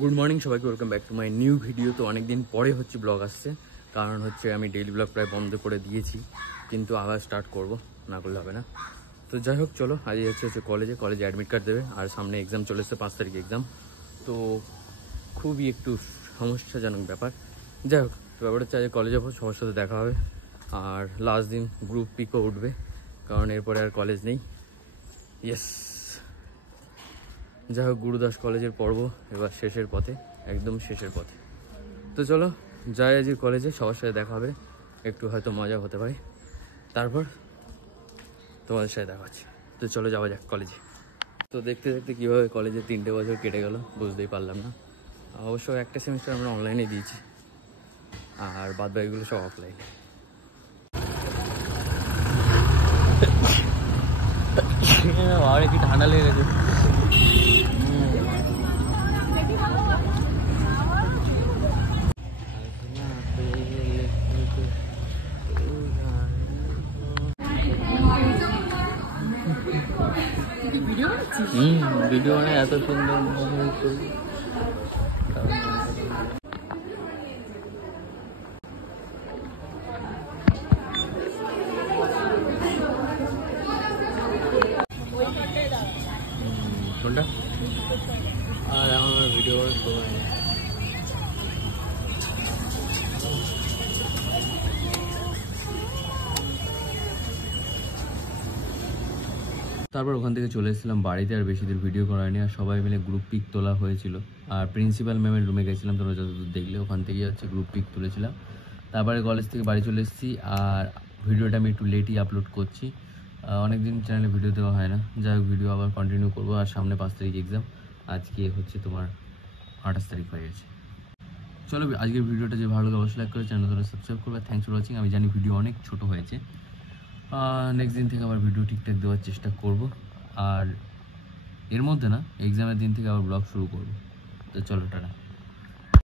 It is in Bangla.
গুড মর্নিং সবাইকে, welcome back to my new video. তো অনেক দিন পরে হচ্ছে ব্লগ আসছে, কারণ হচ্ছে আমি ডেইলি ব্লগ প্রায় বন্ধ করে দিয়েছি, কিন্তু আবার স্টার্ট করব, না করলে হবে না। তো যাই হোক, চলো আজ হচ্ছে কলেজে অ্যাডমিট কার্ড দেবে, আর সামনে এক্সাম চলে এসছে, 5 তারিখে এক্সাম। তো খুবই একটু সমস্যাজনক ব্যাপার। যাই হোক, ব্যাপার হচ্ছে আজ কলেজে যাবো, সবার সাথে দেখা হবে, আর লাস্ট দিন গ্রুপ পিকও উঠবে, কারণ এরপরে আর কলেজ নেই। ইয়েস, যাই হোক, গুরুদাস কলেজের পর্ব এবার শেষের পথে, একদম শেষের পথে। তো চলো যাই আজ কলেজে, সবার সাথে দেখা হবে, একটু হয়তো মজা হতে পারে, তারপর তোমাদের সাথে দেখা হচ্ছে। তো চলো যাওয়া যাক কলেজে। তো দেখতে দেখতে কীভাবে কলেজে 3টে বছর কেটে গেল বুঝতেই পারলাম না। অবশ্য একটা সেমিস্টার আমরা অনলাইনে দিয়েছি, আর বাদ বাকিগুলো সব অফলাইনে। আর কি ঠান্ডা লেগে গেছে। ভিডিও মানে এত সুন্দর কোনটা, আর আমার ভিডিও সময় তারপর ওখান থেকে চলে এসেছিলাম বাড়িতে, আর বেশি দূর ভিডিও করা হয়নি, আর সবাই মিলে গ্রুপ পিক তোলা হয়েছিল। আর প্রিন্সিপাল ম্যামের রুমে গেছিলাম, তোমরা যতদূর দেখলে, ওখান থেকেই হচ্ছে গ্রুপ পিক তুলেছিলাম। তারপরে কলেজ থেকে বাড়ি চলে এসেছি, আর ভিডিওটা আমি একটু লেটই আপলোড করছি, অনেকদিন চ্যানেলে ভিডিও দেওয়া হয় না। যাই হোক, ভিডিও আবার কন্টিনিউ করবো। আর সামনে 5 তারিখ এক্সাম, আজকে হচ্ছে তোমার 28 তারিখ হয়ে গেছে। চলো আজকের ভিডিওটা যে ভালো লাগে অবশ্যই লাইক করে চ্যানেল সাবস্ক্রাইব করবে। Thanks for watching. আমি জানি ভিডিও অনেক ছোট হয়েছে, নেক্সট দিন থেকে আবার ভিডিও ঠিকঠাক দেওয়ার চেষ্টা করব, আর এর মধ্যে না, এক্সামের দিন থেকে আবার ব্লগ শুরু করব। তো চলো, টাটা।